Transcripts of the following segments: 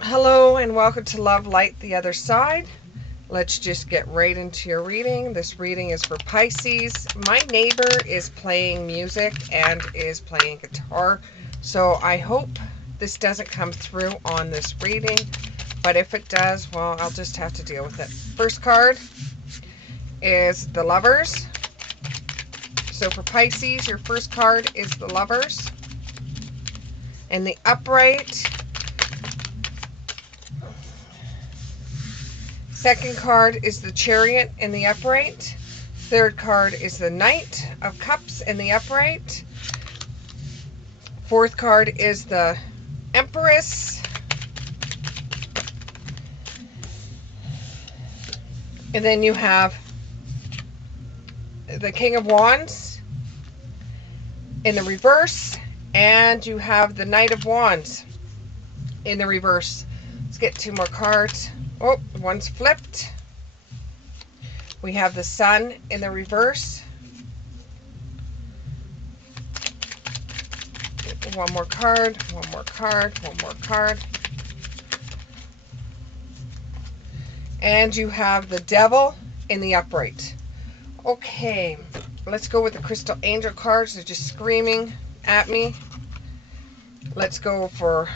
Hello and welcome to Love Light the Other Side. Let's just get right into your reading. This reading is for Pisces. My neighbor is playing music and is playing guitar, so I hope this doesn't come through on this reading, but if it does, well, I'll just have to deal with it. First card is the Lovers. So for Pisces, your first card is the Lovers. And the upright, second card is the Chariot in the upright. Third card is the Knight of Cups in the upright. Fourth card is the Empress. And then you have the King of Wands in the reverse. And you have the Knight of Wands in the reverse. Let's get two more cards. Oh, one's flipped. We have the Sun in the reverse. One more card, one more card, one more card. And you have the Devil in the upright. Okay, let's go with the Crystal Angel cards. They're just screaming at me. Let's go for,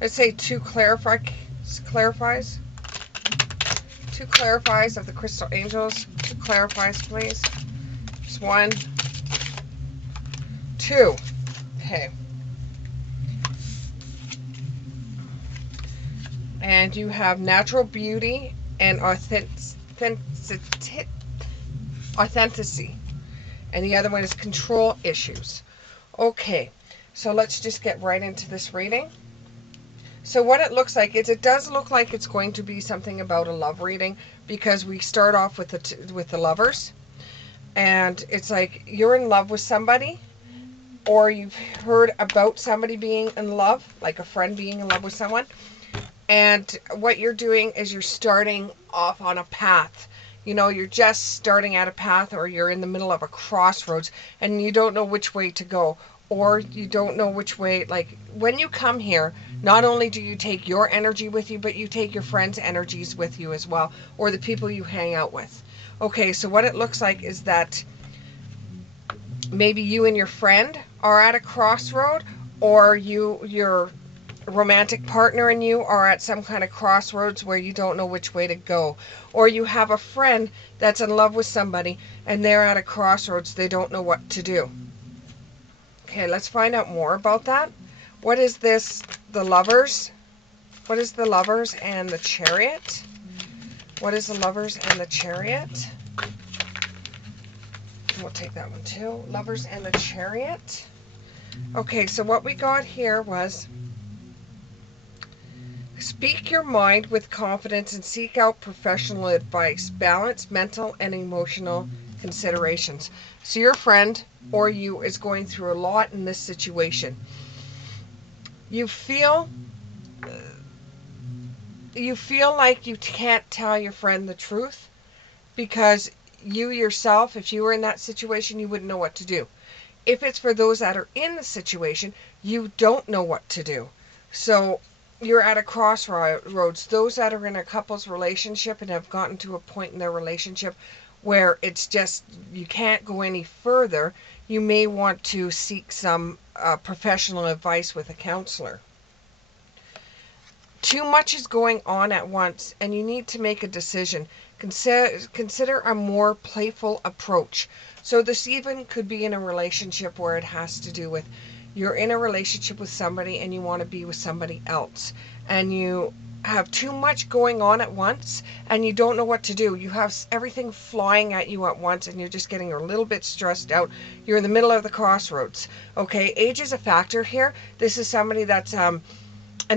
let's say two clarifies. Two clarifies of the Crystal Angels. Two clarifies, please. Just one, two. Okay. And you have natural beauty and authenticity. And the other one is control issues. Okay, so let's just get right into this reading. So what it looks like is, it does look like it's going to be something about a love reading, because we start off with the Lovers, and it's like you're in love with somebody, or you've heard about somebody being in love, like a friend being in love with someone, and what you're doing is you're starting off on a path. You know, you're just starting at a path, or you're in the middle of a crossroads and you don't know which way to go, or you don't know which way. Like, when you come here, not only do you take your energy with you, but you take your friends' energies with you as well, or the people you hang out with. Okay, so what it looks like is that maybe you and your friend are at a crossroad, or your romantic partner and you are at some kind of crossroads where you don't know which way to go, or you have a friend that's in love with somebody and they're at a crossroads, they don't know what to do. Okay, let's find out more about that. What is this? The Lovers. What is the Lovers and the Chariot? What is the Lovers and the Chariot? We'll take that one too. Lovers and the Chariot. Okay, so what we got here was, speak your mind with confidence and seek out professional advice. Balance mental and emotional considerations. So your friend or you is going through a lot in this situation. You feel like you can't tell your friend the truth, because you yourself, if you were in that situation, you wouldn't know what to do. If it's for those that are in the situation, you don't know what to do. So you're at a crossroads. Those that are in a couple's relationship and have gotten to a point in their relationship where it's just, you can't go any further, you may want to seek some professional advice with a counselor. Too much is going on at once and you need to make a decision. Consider a more playful approach. So this even could be in a relationship where it has to do with, you're in a relationship with somebody and you want to be with somebody else, and you have too much going on at once and you don't know what to do. You have everything flying at you at once and you're just getting a little bit stressed out. You're in the middle of the crossroads. Okay, age is a factor here. This is somebody that's an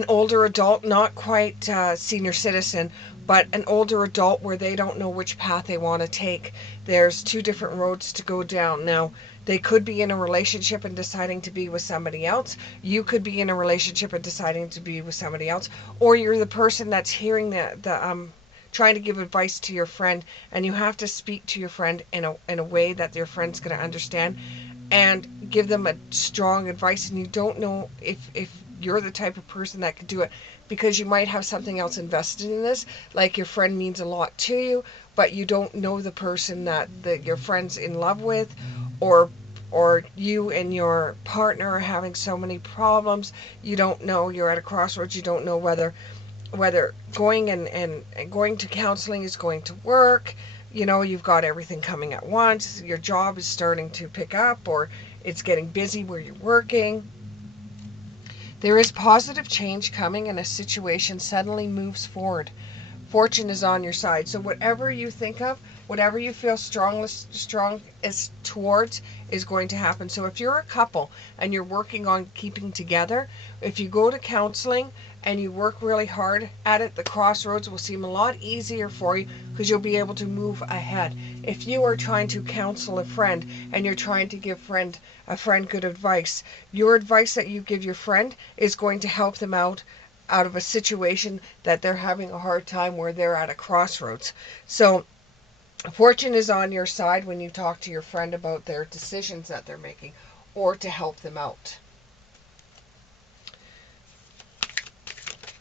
older adult, not quite senior citizen, but an older adult where they don't know which path they want to take. There's two different roads to go down. Now, they could be in a relationship and deciding to be with somebody else. You could be in a relationship and deciding to be with somebody else. Or you're the person that's hearing the trying to give advice to your friend, and you have to speak to your friend in a way that your friend's going to understand and give them a strong advice, and you don't know if you're the type of person that could do it, because you might have something else invested in this, like your friend means a lot to you, but you don't know the person that your friend's in love with, or you and your partner are having so many problems, you don't know, you're at a crossroads, you don't know whether going and going to counseling is going to work. You know, you've got everything coming at once, your job is starting to pick up, or it's getting busy where you're working. There is positive change coming, and a situation suddenly moves forward. Fortune is on your side. So whatever you think of, whatever you feel strongest towards, is going to happen. So if you're a couple and you're working on keeping together, if you go to counseling and you work really hard at it, the crossroads will seem a lot easier for you, because you'll be able to move ahead. If you are trying to counsel a friend and you're trying to give a friend good advice, your advice that you give your friend is going to help them out of a situation that they're having a hard time, where they're at a crossroads. So fortune is on your side when you talk to your friend about their decisions that they're making, or to help them out.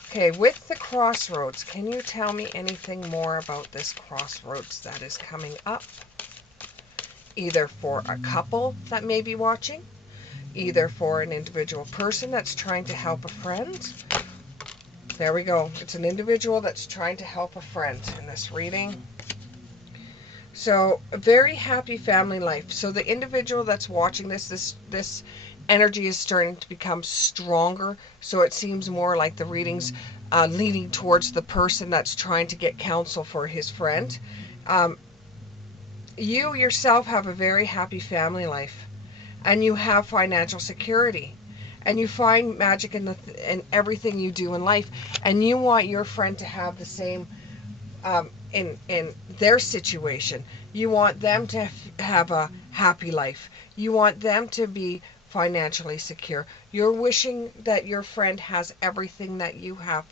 Okay, with the crossroads, can you tell me anything more about this crossroads that is coming up? Either for a couple that may be watching, either for an individual person that's trying to help a friend. There we go. It's an individual that's trying to help a friend in this reading. So, a very happy family life. So the individual that's watching this energy is starting to become stronger. So it seems more like the reading's leaning towards the person that's trying to get counsel for his friend. You yourself have a very happy family life, and you have financial security, and you find magic in everything you do in life, and you want your friend to have the same in their situation. You want them to have a happy life. You want them to be financially secure. You're wishing that your friend has everything that you have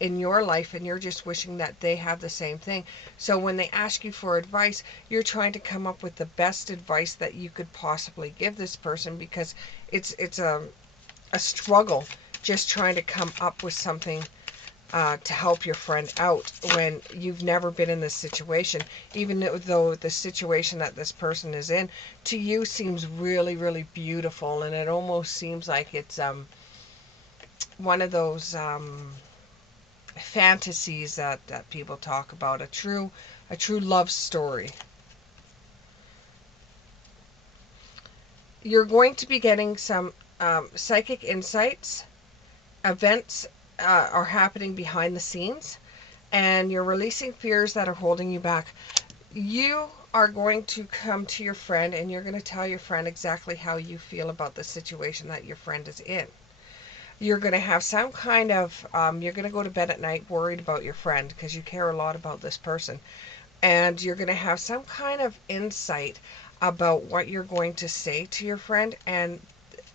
in your life, and you're just wishing that they have the same thing. So when they ask you for advice, you're trying to come up with the best advice that you could possibly give this person, because it's a struggle just trying to come up with something to help your friend out when you've never been in this situation. Even though the situation that this person is in to you seems really, really beautiful, and it almost seems like it's one of those fantasies that people talk about, a true love story. You're going to be getting some psychic insights. Events are happening behind the scenes, and you're releasing fears that are holding you back. You are going to come to your friend, and you're going to tell your friend exactly how you feel about the situation that your friend is in. You're going to have some kind of, you're going to go to bed at night worried about your friend, because you care a lot about this person. And you're going to have some kind of insight about what you're going to say to your friend. And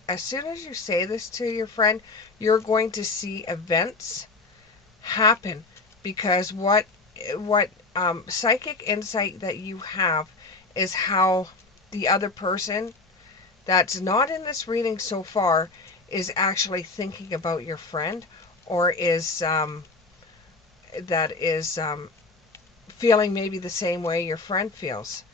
as soon as you say this to your friend, you're going to see events happen, because what psychic insight that you have is how the other person that's not in this reading so far is actually thinking about your friend, or is feeling maybe the same way your friend feels.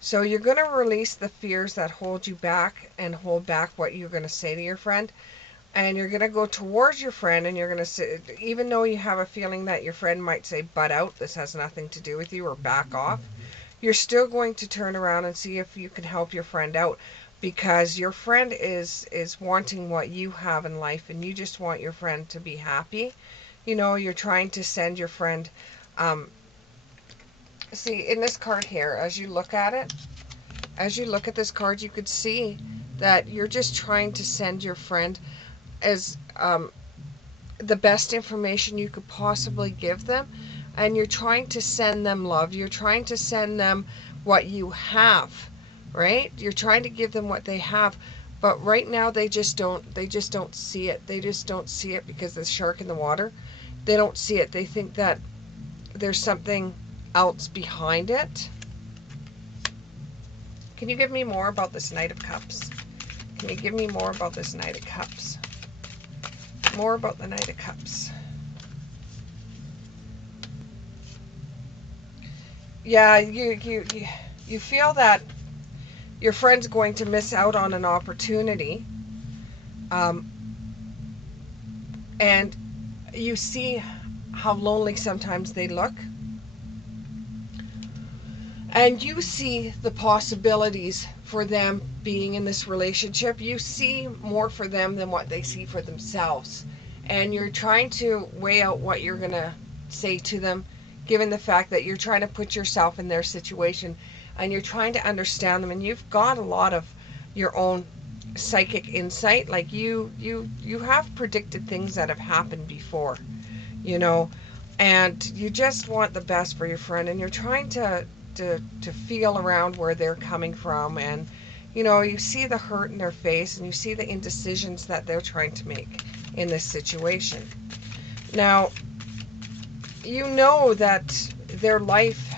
So you're going to release the fears that hold you back and hold back what you're going to say to your friend. And you're going to go towards your friend, and you're going to say, even though you have a feeling that your friend might say, butt out, this has nothing to do with you, or back off, you're still going to turn around and see if you can help your friend out, because your friend is wanting what you have in life, and you just want your friend to be happy. You know, you're trying to send your friend, see, in this card here, as you look at it, as you look at this card, you could see that you're just trying to send your friend as the best information you could possibly give them, and you're trying to send them love. You're trying to send them what you have, right? You're trying to give them what they have, but right now they just don't see it. They just don't see it, because there's shark in the water. They don't see it. They think that there's something else behind it. Can you give me more about this Knight of Cups? Can you give me more about this Knight of Cups? more about the Knight of Cups. Yeah, you feel that your friend's going to miss out on an opportunity, um, and you see how lonely sometimes they look, and you see the possibilities for them being in this relationship. You see more for them than what they see for themselves, and you're trying to weigh out what you're going to say to them, given the fact that you're trying to put yourself in their situation, and you're trying to understand them, and you've got a lot of your own psychic insight. Like you have predicted things that have happened before, you know, and you just want the best for your friend, and you're trying to feel around where they're coming from, and you know, you see the hurt in their face, and you see the indecisions that they're trying to make in this situation. Now, you know that their life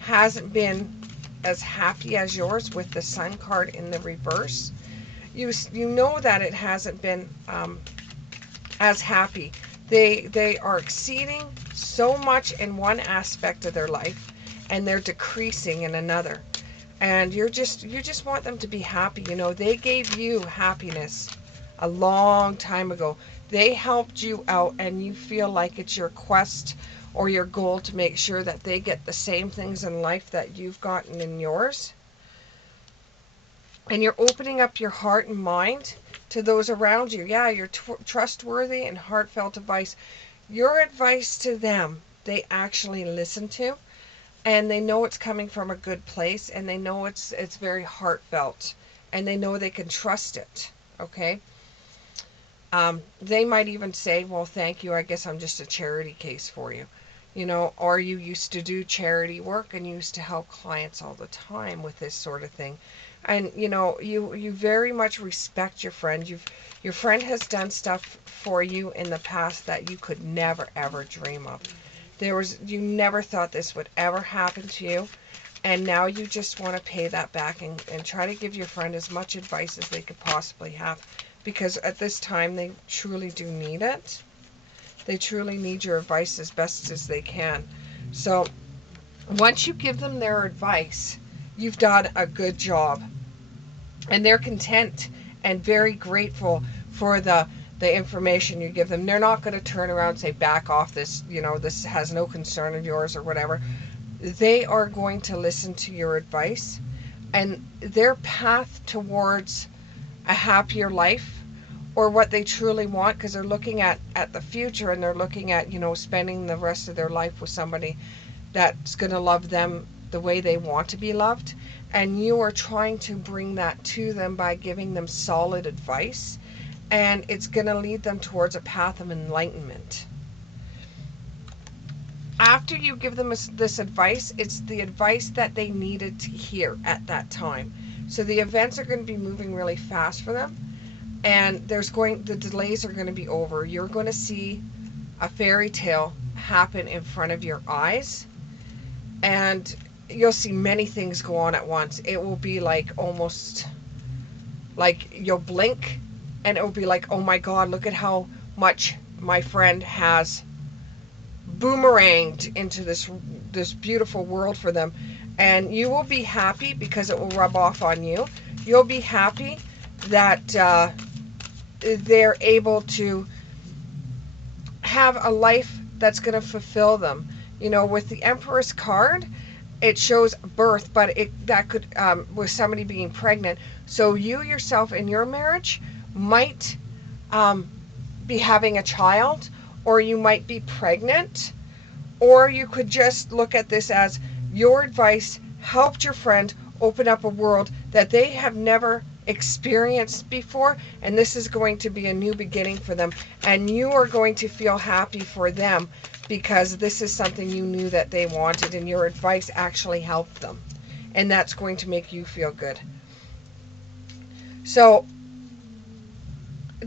hasn't been as happy as yours with the Sun card in the reverse. You know that it hasn't been as happy. They are exceeding so much in one aspect of their life, and they're decreasing in another. And you just want them to be happy. You know, they gave you happiness a long time ago. They helped you out, and you feel like it's your quest or your goal to make sure that they get the same things in life that you've gotten in yours. And you're opening up your heart and mind to those around you. Yeah, you're trustworthy and heartfelt advice. Your advice to them, they actually listen to, and they know it's coming from a good place, and they know it's very heartfelt, and they know they can trust it. Okay. They might even say, well, thank you, I guess I'm just a charity case for you, you know, or you used to do charity work and you used to help clients all the time with this sort of thing. And you know, you very much respect your friend. Your friend has done stuff for you in the past that you could never ever dream of. You never thought this would ever happen to you, and now you just want to pay that back, and try to give your friend as much advice as they could possibly have, because at this time they truly do need it. They truly need your advice as best as they can. So once you give them their advice, you've done a good job, and they're content and very grateful for the information you give them. They're not going to turn around and say, back off, this, you know, this has no concern of yours or whatever. They are going to listen to your advice, and their path towards a happier life, or what they truly want, because they're looking at the future, and they're looking at, you know, spending the rest of their life with somebody that's going to love them the way they want to be loved. And you are trying to bring that to them by giving them solid advice, and it's going to lead them towards a path of enlightenment. After you give them this advice, it's the advice that they needed to hear at that time. So the events are going to be moving really fast for them, and the delays are going to be over. You're going to see a fairy tale happen in front of your eyes, and you'll see many things go on at once. It will be like almost like you'll blink, and it will be like, oh my God, look at how much my friend has boomeranged into this beautiful world for them. And you will be happy because it will rub off on you. You'll be happy that they're able to have a life that's going to fulfill them. You know, with the Empress card, it shows birth, but that could with somebody being pregnant. So you yourself in your marriage might be having a child, or you might be pregnant, or you could just look at this as your advice helped your friend open up a world that they have never experienced before, and this is going to be a new beginning for them, and you are going to feel happy for them because this is something you knew that they wanted, and your advice actually helped them, and that's going to make you feel good. So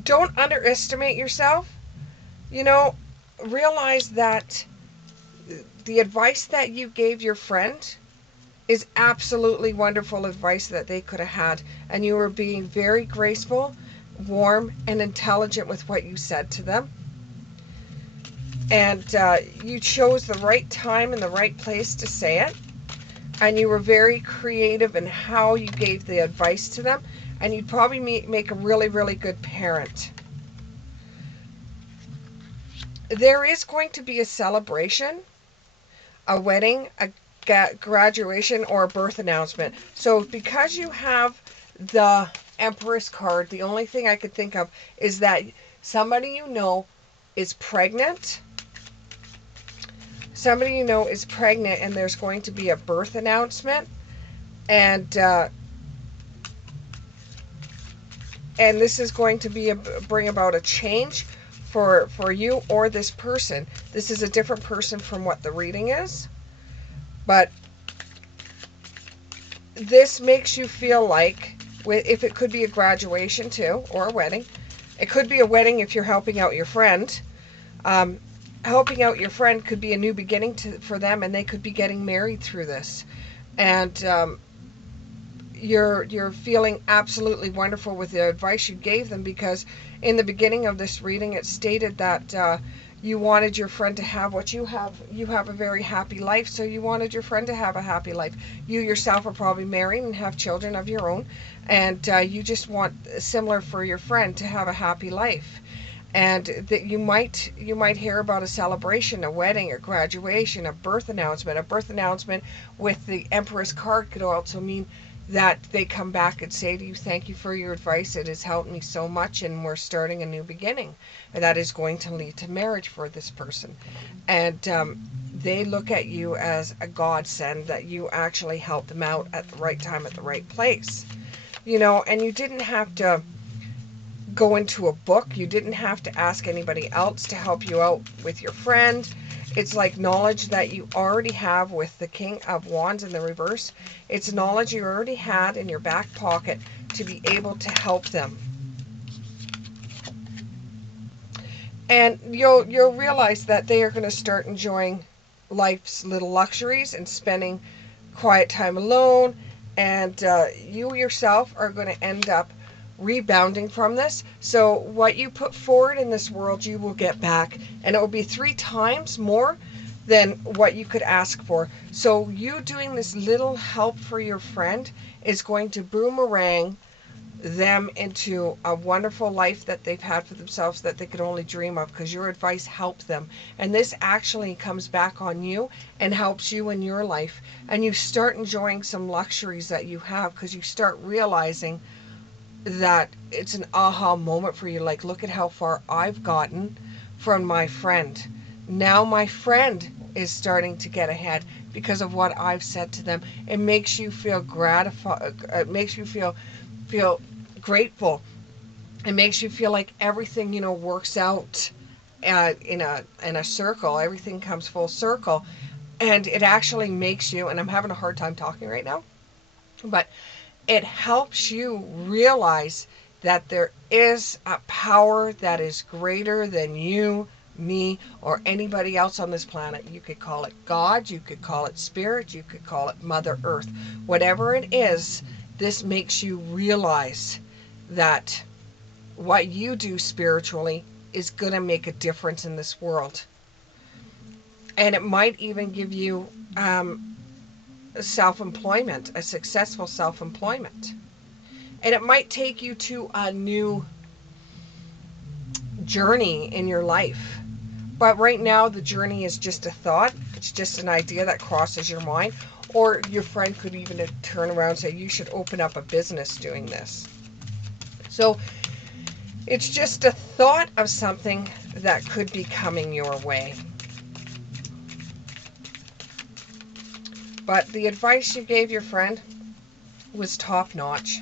don't underestimate yourself. You know, realize that the advice that you gave your friend is absolutely wonderful advice that they could have had, and you were being very graceful warm, and intelligent with what you said to them. And you chose the right time and the right place to say it. And you were very creative in how you gave the advice to them. And you'd probably make a really, really good parent. There is going to be a celebration, a wedding, a graduation, or a birth announcement. So because you have the Empress card, the only thing I could think of is that somebody you know is pregnant. Somebody you know is pregnant, and there's going to be a birth announcement. And this is going to be bring about a change for you or this person. This is a different person from what the reading is, but this makes you feel like, if it could be a graduation too, or a wedding. It could be a wedding if you're helping out your friend. Helping out your friend could be a new beginning for them, and they could be getting married through this. And you're feeling absolutely wonderful with the advice you gave them, because in the beginning of this reading it stated that you wanted your friend to have what you have. You have a very happy life, so you wanted your friend to have a happy life. You yourself are probably married and have children of your own, and you just want similar for your friend to have a happy life. And that you might hear about a celebration, a wedding, a graduation, a birth announcement. A birth announcement with the Empress card could also mean that they come back and say to you, thank you for your advice, it has helped me so much, and we're starting a new beginning. And that is going to lead to marriage for this person. And they look at you as a godsend, that you actually helped them out at the right time, at the right place. And you didn't have to go into a book. You didn't have to ask anybody else to help you out with your friend. It's like knowledge that you already have with the King of Wands in the reverse. It's knowledge you already had in your back pocket to be able to help them. And you'll realize that they are going to start enjoying life's little luxuries and spending quiet time alone. And you yourself are going to end up rebounding from this. So what you put forward in this world, you will get back, and it will be 3 times more than what you could ask for. So you doing this little help for your friend is going to boomerang them into a wonderful life that they've had for themselves that they could only dream of, because your advice helped them. And this actually comes back on you and helps you in your life, and you start enjoying some luxuries that you have, because you start realizing that it's an aha moment for you. Like, look at how far I've gotten from my friend. Now my friend is starting to get ahead because of what I've said to them. It makes you feel gratified. It makes you feel grateful. It makes you feel like everything works out in a circle. Everything comes full circle, and it actually makes you. And I'm having a hard time talking right now, but it helps you realize that there is a power that is greater than you, me, or anybody else on this planet. You could call it God, you could call it Spirit, you could call it Mother Earth. Whatever it is, this makes you realize that what you do spiritually is going to make a difference in this world. And it might even give you self-employment, a successful self-employment. And it might take you to a new journey in your life. But right now, the journey is just a thought. It's just an idea that crosses your mind. Or your friend could even turn around and say, you should open up a business doing this. So it's just a thought of something that could be coming your way. But the advice you gave your friend was top notch.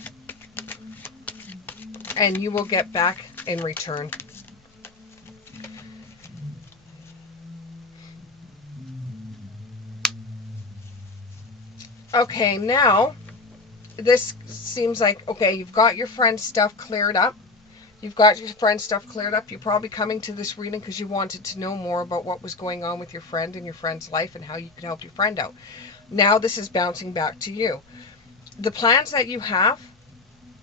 And you will get back in return. Okay, now this seems like, okay, you've got your friend's stuff cleared up. You've got your friend's stuff cleared up. You're probably coming to this reading because you wanted to know more about what was going on with your friend and your friend's life and how you could help your friend out. Now this is bouncing back to you. The plans that you have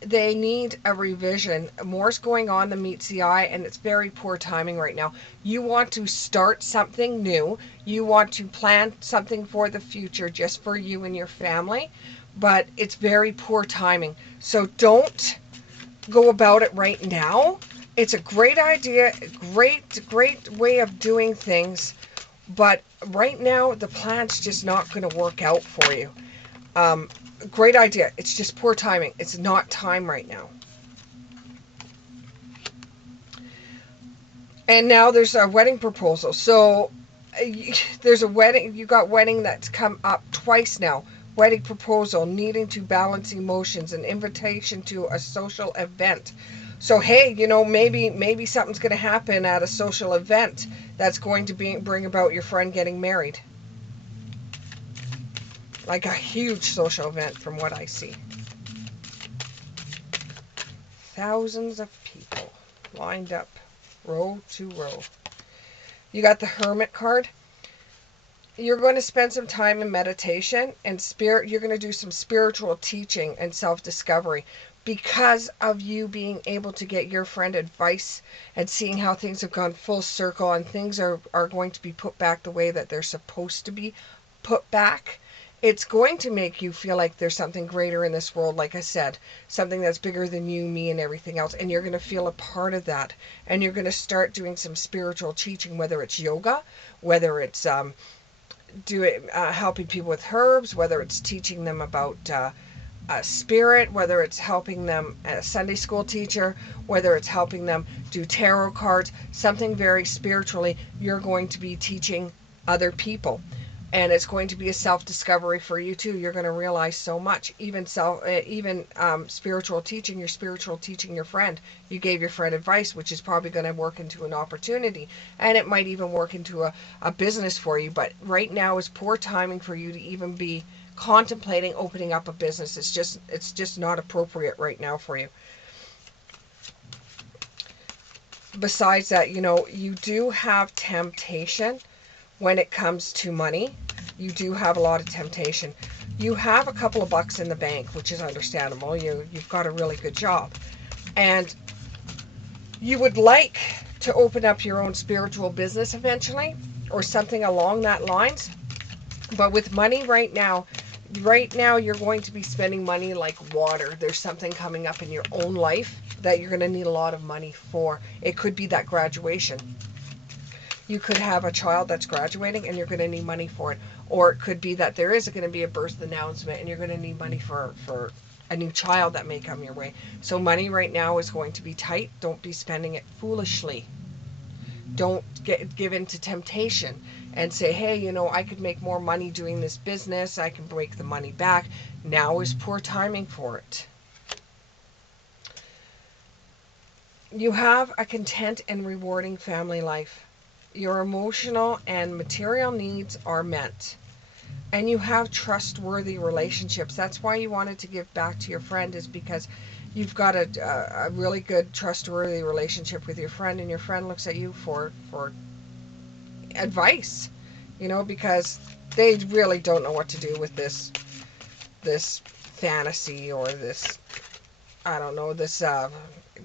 they need a revision. More's going on than meets the eye, and it's very poor timing right now. You want to start something new. You want to plan something for the future just for you and your family, but it's very poor timing. So don't go about it right now. It's a great idea, great way of doing things, but right now the plan's just not going to work out for you. Um, Great idea. It's just poor timing. It's not time right now. And now there's a wedding proposal. So there's a wedding. You got wedding that's come up twice now. Wedding proposal, needing to balance emotions, an invitation to a social event. So hey, maybe something's going to happen at a social event that's going to bring about your friend getting married. Like a huge social event from what I see. Thousands of people lined up, row to row. You got the Hermit card. You're going to spend some time in meditation and spirit. You're going to do some spiritual teaching and self-discovery because of you being able to get your friend advice and seeing how things have gone full circle and things are going to be put back the way that they're supposed to be put back. It's going to make you feel like there's something greater in this world, like I said, something that's bigger than you, me, and everything else. And you're going to feel a part of that. And you're going to start doing some spiritual teaching, whether it's yoga, whether it's helping people with herbs, whether it's teaching them about spirit, whether it's helping them a Sunday school teacher, whether it's helping them do tarot cards, something very spiritually. You're going to be teaching other people. And it's going to be a self-discovery for you too. You're going to realize so much. Even spiritual teaching. You're spiritual teaching your friend. You gave your friend advice, which is probably going to work into an opportunity, and it might even work into a business for you. But right now is poor timing for you to even be contemplating opening up a business. It's just not appropriate right now for you. Besides that, you do have temptation. When it comes to money, you do have a lot of temptation. You have a couple of bucks in the bank, which is understandable. You've got a really good job. And you would like to open up your own spiritual business eventually, or something along that lines. But with money right now you're going to be spending money like water. There's something coming up in your own life that you're going to need a lot of money for. It could be that graduation. You could have a child that's graduating and you're going to need money for it. Or it could be that there is going to be a birth announcement and you're going to need money for a new child that may come your way. So money right now is going to be tight. Don't be spending it foolishly. Don't give in to temptation and say, hey, I could make more money doing this business. I can break the money back. Now is poor timing for it. You have a content and rewarding family life. Your emotional and material needs are met. And you have trustworthy relationships. That's why you wanted to give back to your friend, is because you've got a really good trustworthy relationship with your friend, and your friend looks at you for advice, because they really don't know what to do with this fantasy or this, I don't know, this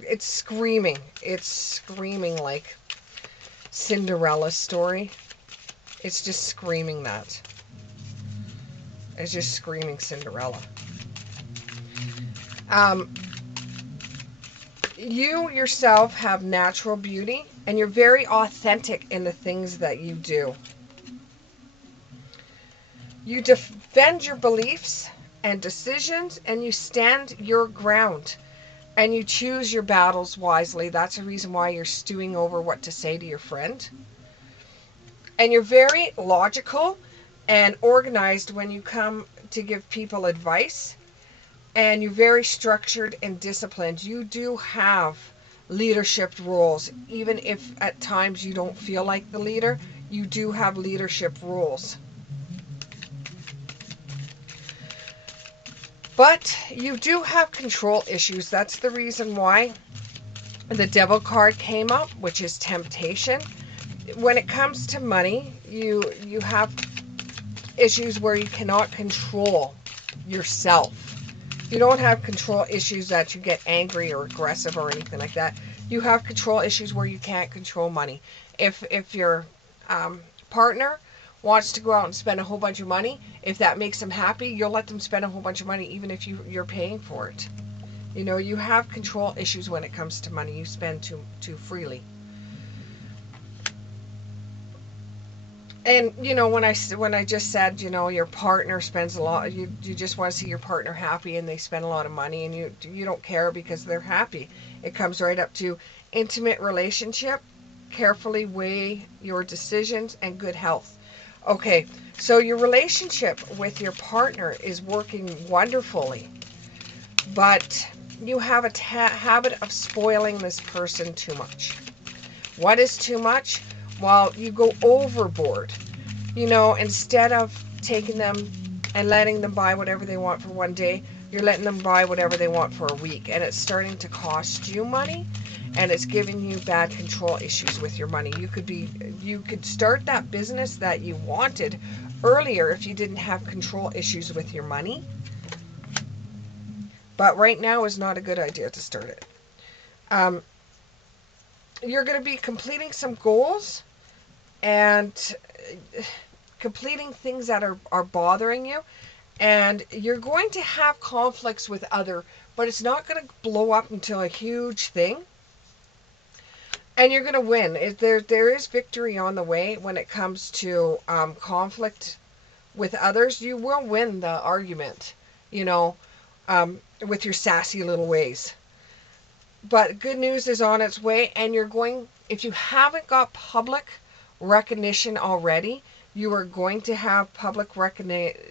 it's screaming like Cinderella story. It's just screaming that. It's just screaming Cinderella. You yourself have natural beauty, and you're very authentic in the things that you do. You defend your beliefs and decisions, and you stand your ground. And you choose your battles wisely. That's the reason why you're stewing over what to say to your friend. And you're very logical and organized when you come to give people advice. And you're very structured and disciplined. You do have leadership roles. Even if at times you don't feel like the leader, you do have leadership roles. But you do have control issues. That's the reason why the Devil card came up, which is temptation. When it comes to money, you have issues where you cannot control yourself. You don't have control issues that you get angry or aggressive or anything like that. You have control issues where you can't control money. If your partner wants to go out and spend a whole bunch of money, if that makes them happy, you'll let them spend a whole bunch of money even if you're paying for it. You know, you have control issues when it comes to money. You spend too freely. And you know, when I just said, you know, your partner spends a lot, you just want to see your partner happy and they spend a lot of money, and you don't care because they're happy. It comes right up to intimate relationship, carefully weigh your decisions, and good health. Okay, so your relationship with your partner is working wonderfully, but you have a habit of spoiling this person too much. What is too much? Well, you go overboard. You know, instead of taking them and letting them buy whatever they want for one day, you're letting them buy whatever they want for a week. And it's starting to cost you money, and it's giving you bad control issues with your money. You could start that business that you wanted earlier if you didn't have control issues with your money. But right now is not a good idea to start it. You're going to be completing some goals and completing things that are bothering you, and you're going to have conflicts with other, but it's not going to blow up into a huge thing, and you're going to win. There is victory on the way when it comes to conflict with others. You will win the argument, you know, with your sassy little ways. But good news is on its way, and if you haven't got public recognition already, you are going to have public recognition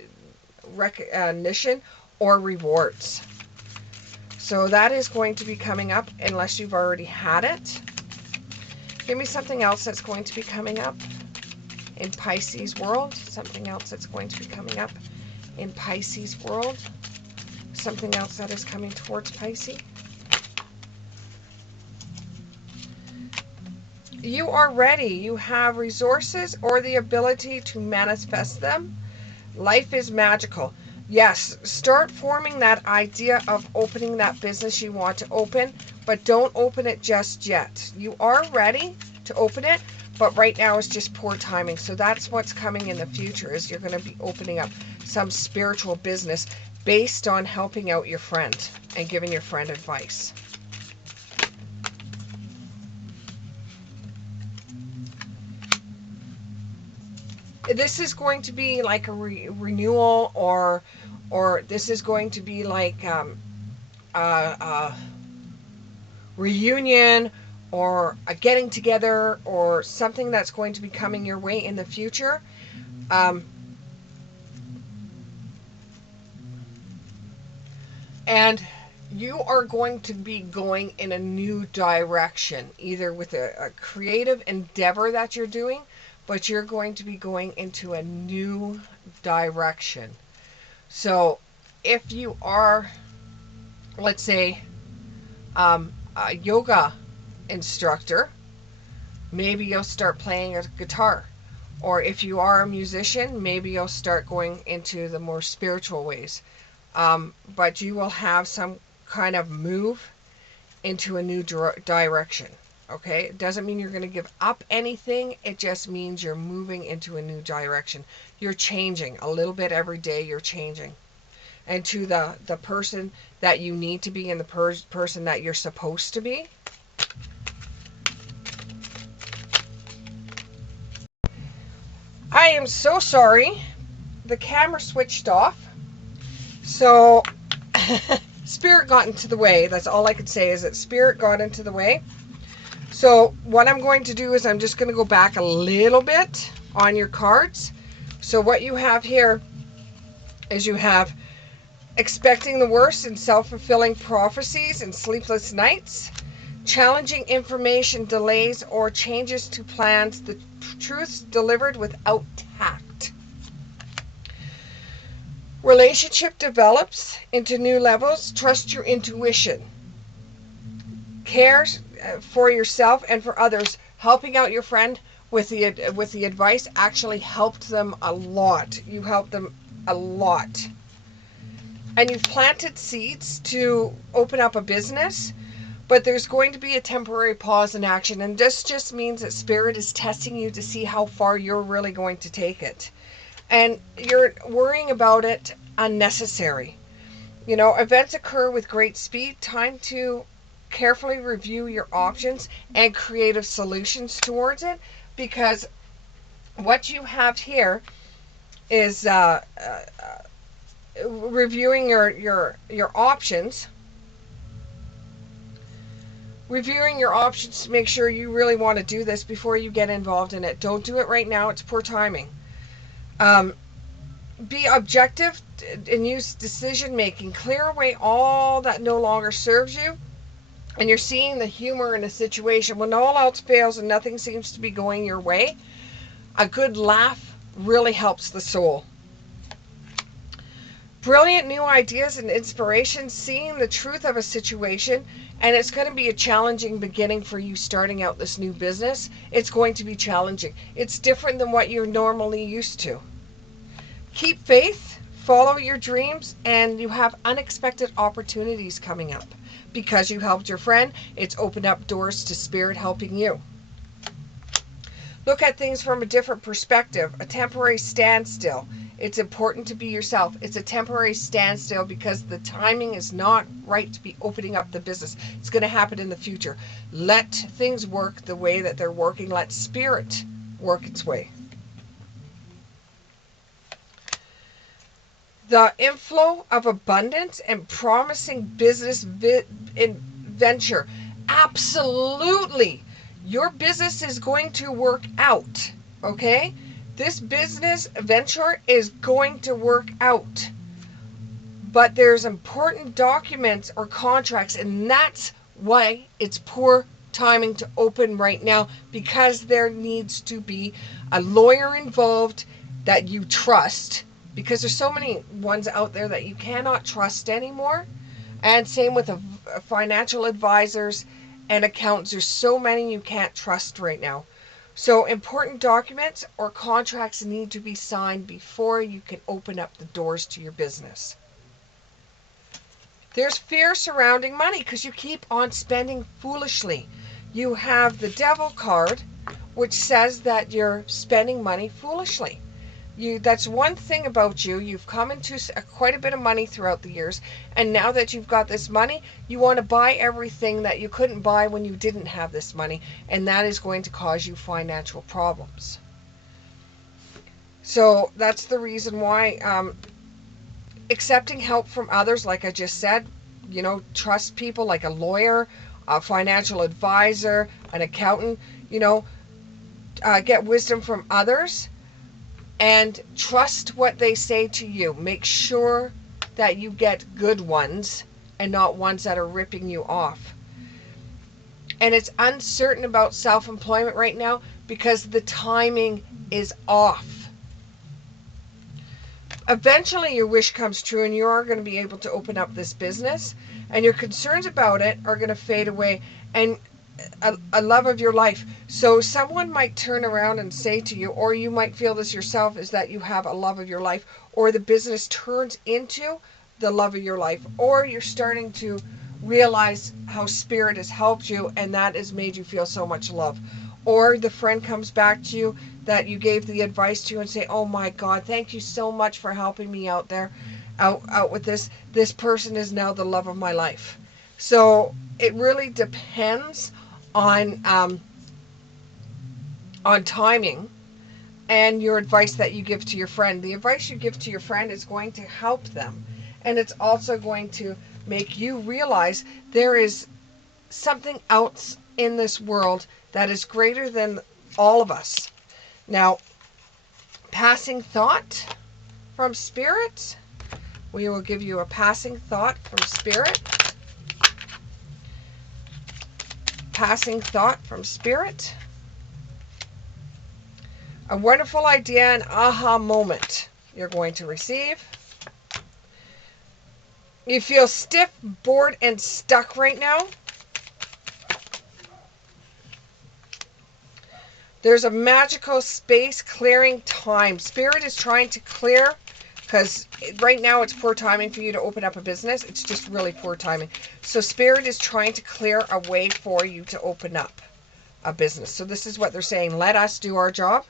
or rewards. So that is going to be coming up unless you've already had it. Give me something else that's going to be coming up in Pisces world. Something else that's going to be coming up in Pisces world. Something else that is coming towards Pisces. You are ready. You have resources or the ability to manifest them. Life is magical. Yes, start forming that idea of opening that business you want to open, but don't open it just yet. You are ready to open it, but right now is just poor timing. So that's what's coming in the future, is you're going to be opening up some spiritual business based on helping out your friend and giving your friend advice. This is going to be like a renewal, or this is going to be like a reunion, or a getting together, or something that's going to be coming your way in the future. And you are going to be going in a new direction, either with a creative endeavor that you're doing, but you're going to be going into a new direction. So if you are, let's say, a yoga instructor, maybe you'll start playing a guitar. Or if you are a musician, maybe you'll start going into the more spiritual ways. But you will have some kind of move into a new direction. Okay, it doesn't mean you're going to give up anything. It just means you're moving into a new direction. You're changing a little bit every day. You're changing, and to the person that you need to be, and the person that you're supposed to be. I am so sorry. The camera switched off. So Spirit got into the way. That's all I could say, is that Spirit got into the way. So what I'm going to do is I'm just going to go back a little bit on your cards. So what you have here is you have expecting the worst and self-fulfilling prophecies and sleepless nights, challenging information, delays or changes to plans, the truths delivered without tact. Relationship develops into new levels. Trust your intuition. Care for yourself and for others. Helping out your friend with the advice actually helped them a lot. You helped them a lot. and you've planted seeds to open up a business, but there's going to be a temporary pause in action. And this just means that Spirit is testing you to see how far you're really going to take it. And you're worrying about it unnecessary. Events occur with great speed. Time to carefully review your options and creative solutions towards it, because what you have here is reviewing your options. Reviewing your options to make sure you really want to do this before you get involved in it. Don't do it right now. It's poor timing. Be objective and use decision making. Clear away all that no longer serves you. And you're seeing the humor in a situation. When all else fails and nothing seems to be going your way, a good laugh really helps the soul. Brilliant new ideas and inspiration, seeing the truth of a situation, and it's going to be a challenging beginning for you starting out this new business. It's going to be challenging. It's different than what you're normally used to. Keep faith, follow your dreams, and you have unexpected opportunities coming up. Because you helped your friend, it's opened up doors to Spirit helping you. Look at things from a different perspective. A temporary standstill. It's important to be yourself. It's a temporary standstill because the timing is not right to be opening up the business. It's going to happen in the future. Let things work the way that they're working. Let Spirit work its way. The inflow of abundance and promising business venture. Absolutely. Your business is going to work out. Okay? This business venture is going to work out. But there's important documents or contracts, and that's why it's poor timing to open right now, because there needs to be a lawyer involved that you trust, because there's so many ones out there that you cannot trust anymore. And same with financial advisors and accountants. There's so many you can't trust right now. So important documents or contracts need to be signed before you can open up the doors to your business. There's fear surrounding money because you keep on spending foolishly. You have the Devil card, which says that you're spending money foolishly. That's one thing about you. You've come into quite a bit of money throughout the years, and now that you've got this money, you want to buy everything that you couldn't buy when you didn't have this money, and that is going to cause you financial problems. So that's the reason why accepting help from others, like I just said, trust people like a lawyer, a financial advisor, an accountant, get wisdom from others. And trust what they say to you. Make sure that you get good ones and not ones that are ripping you off. And it's uncertain about self-employment right now because the timing is off. Eventually your wish comes true and you are going to be able to open up this business, and your concerns about it are going to fade away, and a love of your life. So someone might turn around and say to you, or you might feel this yourself, is that you have a love of your life, or the business turns into the love of your life, or you're starting to realize how Spirit has helped you and that has made you feel so much love. Or the friend comes back to you that you gave the advice to and say, oh my God, thank you so much for helping me out with this. This person is now the love of my life. So it really depends on timing and your advice that you give to your friend. The advice you give to your friend is going to help them, and it's also going to make you realize there is something else in this world that is greater than all of us. Now, passing thought from Spirit. We will give you a passing thought from Spirit. Passing thought from Spirit. A wonderful idea, an aha moment you're going to receive. You feel stiff, bored, and stuck right now. There's a magical space clearing time. Spirit is trying to clear because right now it's poor timing for you to open up a business. It's just really poor timing. So Spirit is trying to clear a way for you to open up a business. So this is what they're saying. Let us do our job.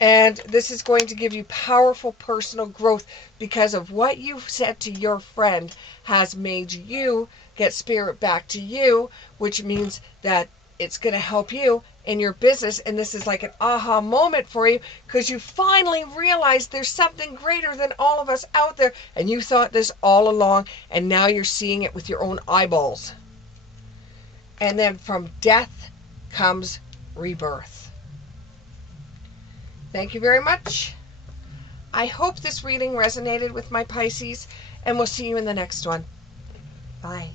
And this is going to give you powerful personal growth because of what you've said to your friend has made you get Spirit back to you, which means that it's going to help you in your business. And this is like an aha moment for you because you finally realize there's something greater than all of us out there. And you thought this all along, and now you're seeing it with your own eyeballs. And then from death comes rebirth. Thank you very much. I hope this reading resonated with my Pisces, and we'll see you in the next one. Bye.